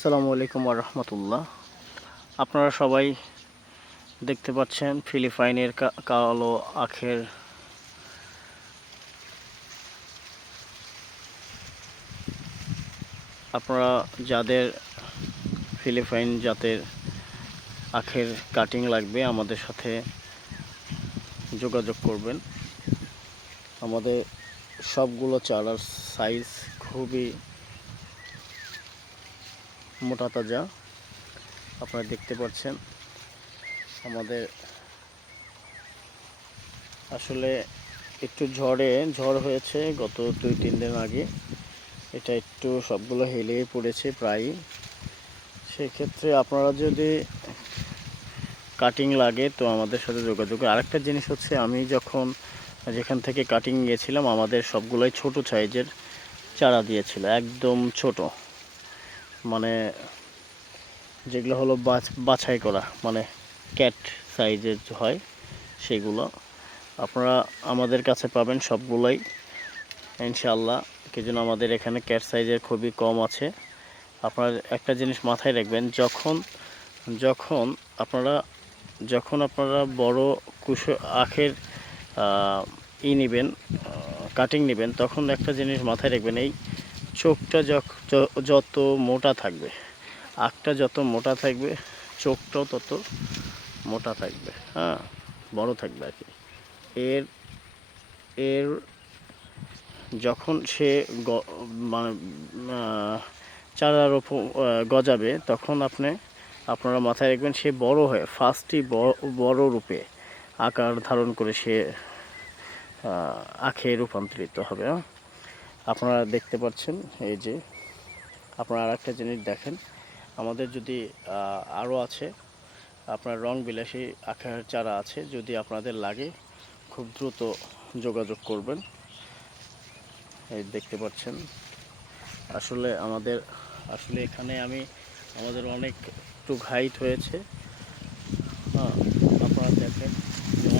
আসসালামু আলাইকুম ওয়া রাহমাতুল্লাহ। আপনারা সবাই দেখতে পাচ্ছেন ফিলিপাইনের কালো আখের আপনারা যাদের ফিলিপাইন জাতের আখের কাটিং লাগবে আমাদের সাথে যোগাযোগ করবেন। আমাদের সবগুলো চারার সাইজ খুবই মোটা তাজা। আপনারা দেখতে পাচ্ছেন আমাদের আসলে একটু ঝড় হয়েছে গত 2-3 দিন আগে। এটা একটু সবগুলো হেলে পড়েছে প্রায়ই। সেক্ষেত্রে আপনারা যদি কাটিং লাগে তো আমাদের সাথে যোগাযোগ। আরেকটা জিনিস হচ্ছে, আমি যেখান থেকে কাটিং নিয়েছিলাম আমাদের সবগুলোই ছোট সাইজের চারা দিয়েছিল, একদম ছোট, মানে যেগুলো হলো বাছাই করা, মানে ক্যাট সাইজের হয় সেগুলো আপনারা আমাদের কাছে পাবেন সবগুলোই ইনশাআল্লাহ। কি জন্য আমাদের এখানে ক্যাট সাইজের খুবই কম আছে। আপনারা একটা জিনিস মাথায় রাখবেন, যখন আপনারা বড় আখের নেবেন, কাটিং নেবেন, তখন একটা জিনিস মাথায় রাখবেন, এই চোখটা যত মোটা থাকবে, আখটা যত মোটা থাকবে, চোখটাও তত মোটা থাকবে, হ্যাঁ, বড় থাকবে আর কি। এর এর যখন সে মানে চারার ওপর গজাবে, তখন আপনারা মাথায় রাখবেন সে বড় হয়ে ফার্স্টই বড় রূপে আকার ধারণ করে সে আখে রূপান্তরিত হবে। আপনারা দেখতে পাচ্ছেন, এই যে আপনারা আরেকটা জিনিস দেখেন, আমাদের যদি আরও আছে, আপনার রং বিলাসী আখের চারা আছে, যদি আপনাদের লাগে খুব দ্রুত যোগাযোগ করবেন। এই দেখতে পাচ্ছেন আসলে এখানে আমাদের অনেক একটু হাইট হয়েছে, হ্যাঁ, আপনারা দেখেন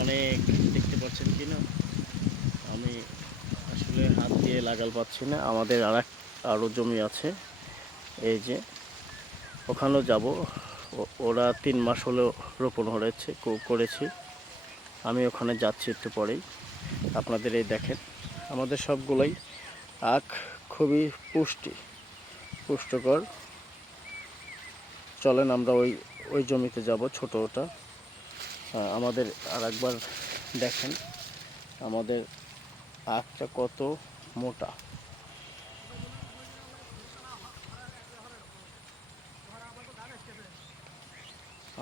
অনেক, দেখতে পাচ্ছেন কি না, আমি আসলে হাত দিয়ে লাগাল পাচ্ছি না। আমাদের আরও জমি আছে, এই যে ওখানেও যাব, ওরা 3 মাস হলেও রোপণ করেছি, আমি ওখানে যাচ্ছি একটু পরেই। আপনাদের এই দেখেন আমাদের সবগুলোই আখ খুবই পুষ্টকর। চলেন আমরা ওই জমিতে যাব, ছোট ওটা। আমাদের আর একবার দেখেন আমাদের আখটা কত মোটা।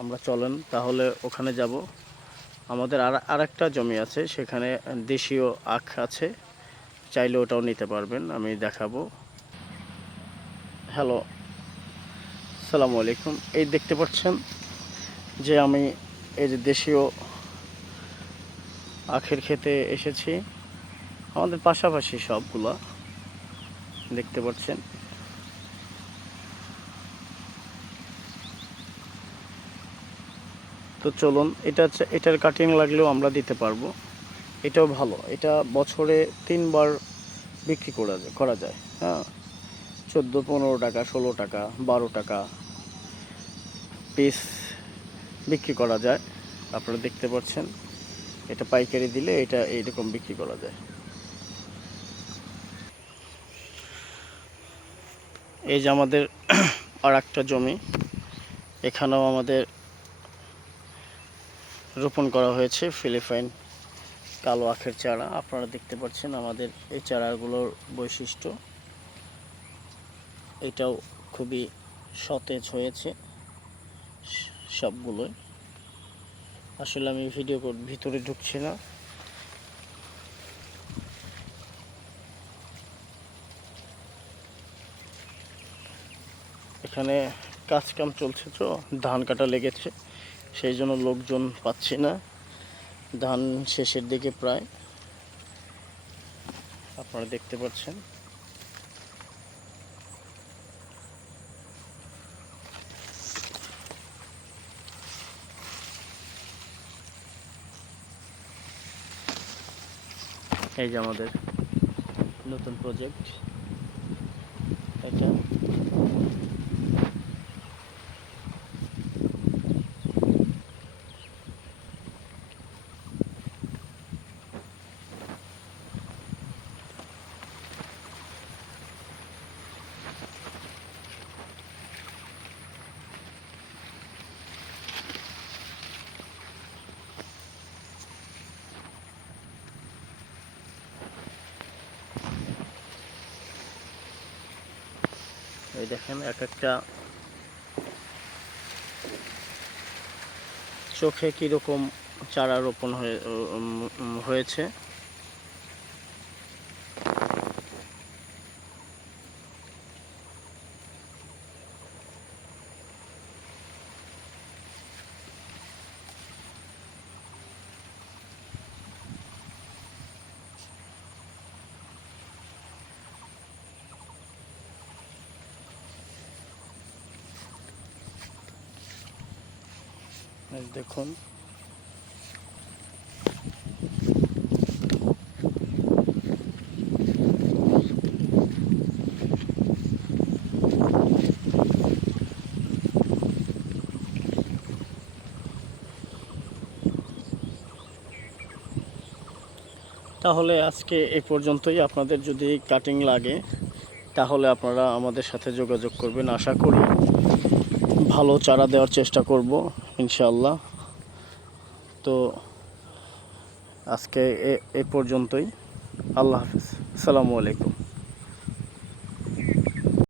আমরা চলেন তাহলে ওখানে যাব। আমাদের আর একটা জমি আছে, সেখানে দেশীয় আখ আছে, চাইলে ওটাও নিতে পারবেন, আমি দেখাবো। হ্যালো, আসসালামু আলাইকুম। এই দেখতে পাচ্ছেন যে আমি এই যে দেশীয় আখের খেতে এসেছি, আমাদের পাশাপাশি সবগুলা দেখতে পাচ্ছেন। তো চলুন, এটার কাটিং লাগলেও আমরা দিতে পারবো। এটাও ভালো, এটা বছরে 3 বার বিক্রি করা যায়, হ্যাঁ, 14-15 টাকা, 16 টাকা, 12 টাকা পিস বিক্রি করা যায়। আপনারা দেখতে পাচ্ছেন এটা পাইকারি দিলে এটা এইরকম বিক্রি করা যায়। এই যে আমাদের আর একটা জমি, এখানেও আমাদের রোপণ করা হয়েছে ফিলিপাইন কালো আখের চারা। আপনারা দেখতে পাচ্ছেন আমাদের এই চারাগুলোর বৈশিষ্ট্য, এটাও খুবই সতেজ হয়েছে সবগুলোই। আসলে আমি ভিতরে ঢুকছি না। এখানে কাম চলছে, তো ধান কাটা লেগেছে, সেই জন্য লোকজন পাচ্ছি না। ধান শেষের দিকে প্রায়, আপনারা দেখতে পাচ্ছেন। এই যে আমাদের নতুন প্রজেক্ট এটা। এই দেখেন এক একটা চোখে কীরকম চারা রোপণ হয়েছে। দেখুন তাহলে আজকে এই পর্যন্তই। আপনাদের যদি কাটিং লাগে তাহলে আপনারা আমাদের সাথে যোগাযোগ করবেন। আশা করি ভালো চারা দেওয়ার চেষ্টা করব ইনশাআল্লাহ। তো আজকে এ পর্যন্তই। আল্লাহ হাফেজ, আসসালামু আলাইকুম।